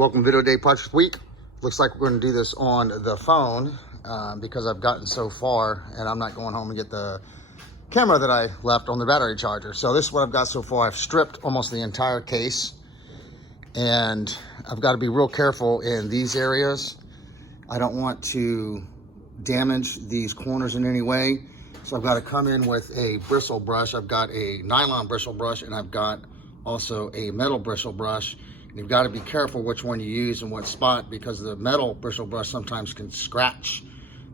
Welcome to Video Day Project Week. Looks like we're going to do this on the phone because I've gotten so far and I'm not going home and get the camera that I left on the battery charger. So this is what I've got so far. I've stripped almost the entire case and I've got to be real careful in these areas. I don't want to damage these corners in any way. So I've got to come in with a bristle brush. I've got a nylon bristle brush and I've got also a metal bristle brush. You've got to be careful which one you use and what spot, because the metal bristle brush sometimes can scratch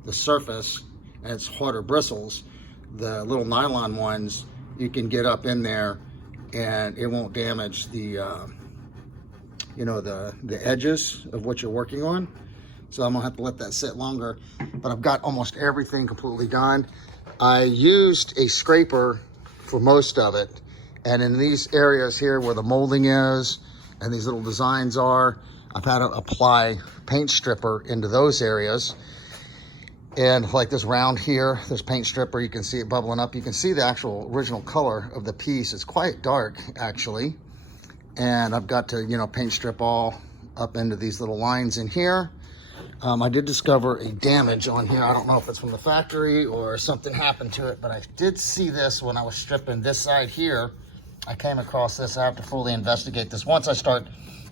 the surface and it's harder bristles. The little nylon ones, you can get up in there and it won't damage the the edges of what you're working on. So I'm gonna have to let that sit longer, but I've got almost everything completely done. I used a scraper for most of it, and in these areas here where the molding is and these little designs are, I've had to apply paint stripper into those areas. And like this round here, there's paint stripper, you can see it bubbling up. You can see the actual original color of the piece. It's quite dark actually. And I've got to, paint strip all up into these little lines in here. I did discover a damage on here. I don't know if it's from the factory or something happened to it, but I did see this when I was stripping this side here. I came across this. I have to fully investigate this. Once I start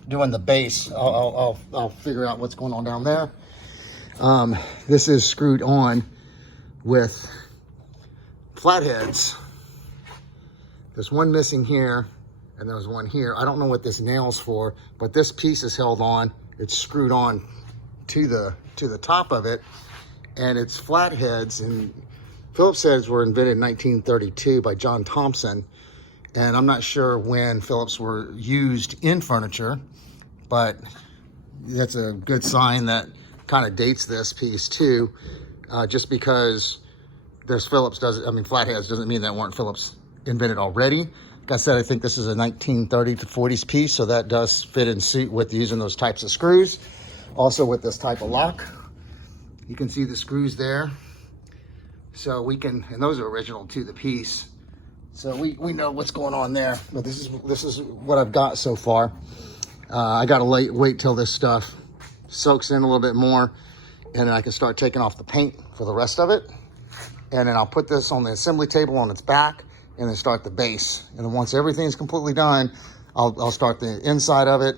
doing the base, I'll figure out what's going on down there. This is screwed on with flatheads. There's one missing here and there's one here. I don't know what this nail's for, but this piece is held on. It's screwed on to the top of it, and it's flatheads. And Phillips heads were invented in 1932 by John Thompson. And I'm not sure when Phillips were used in furniture, but that's a good sign that kind of dates this piece too. Just because there's Phillips flatheads doesn't mean that weren't Phillips invented already. Like I said, I think this is a 1930 to 40s piece, so that does fit in suit with using those types of screws. Also with this type of lock, you can see the screws there. So and those are original to the piece. So we know what's going on there, but this is what I've got so far. I gotta wait till this stuff soaks in a little bit more, and then I can start taking off the paint for the rest of it. And then I'll put this on the assembly table on its back and then start the base. And then once everything's completely done, I'll start the inside of it.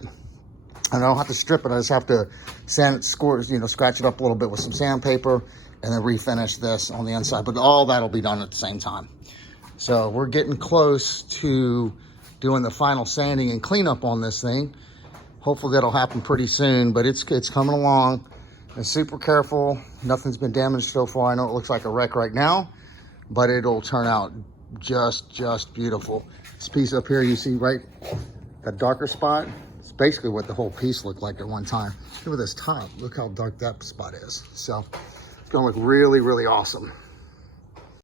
And I don't have to strip it, I just have to sand it, scratch it up a little bit with some sandpaper and then refinish this on the inside. But all that'll be done at the same time. So we're getting close to doing the final sanding and cleanup on this thing. Hopefully that'll happen pretty soon, but it's coming along. And super careful. Nothing's been damaged so far. I know it looks like a wreck right now, but it'll turn out just beautiful. This piece up here, you see right, that darker spot, it's basically what the whole piece looked like at one time. Look at this top. Look how dark that spot is. So it's gonna look really awesome.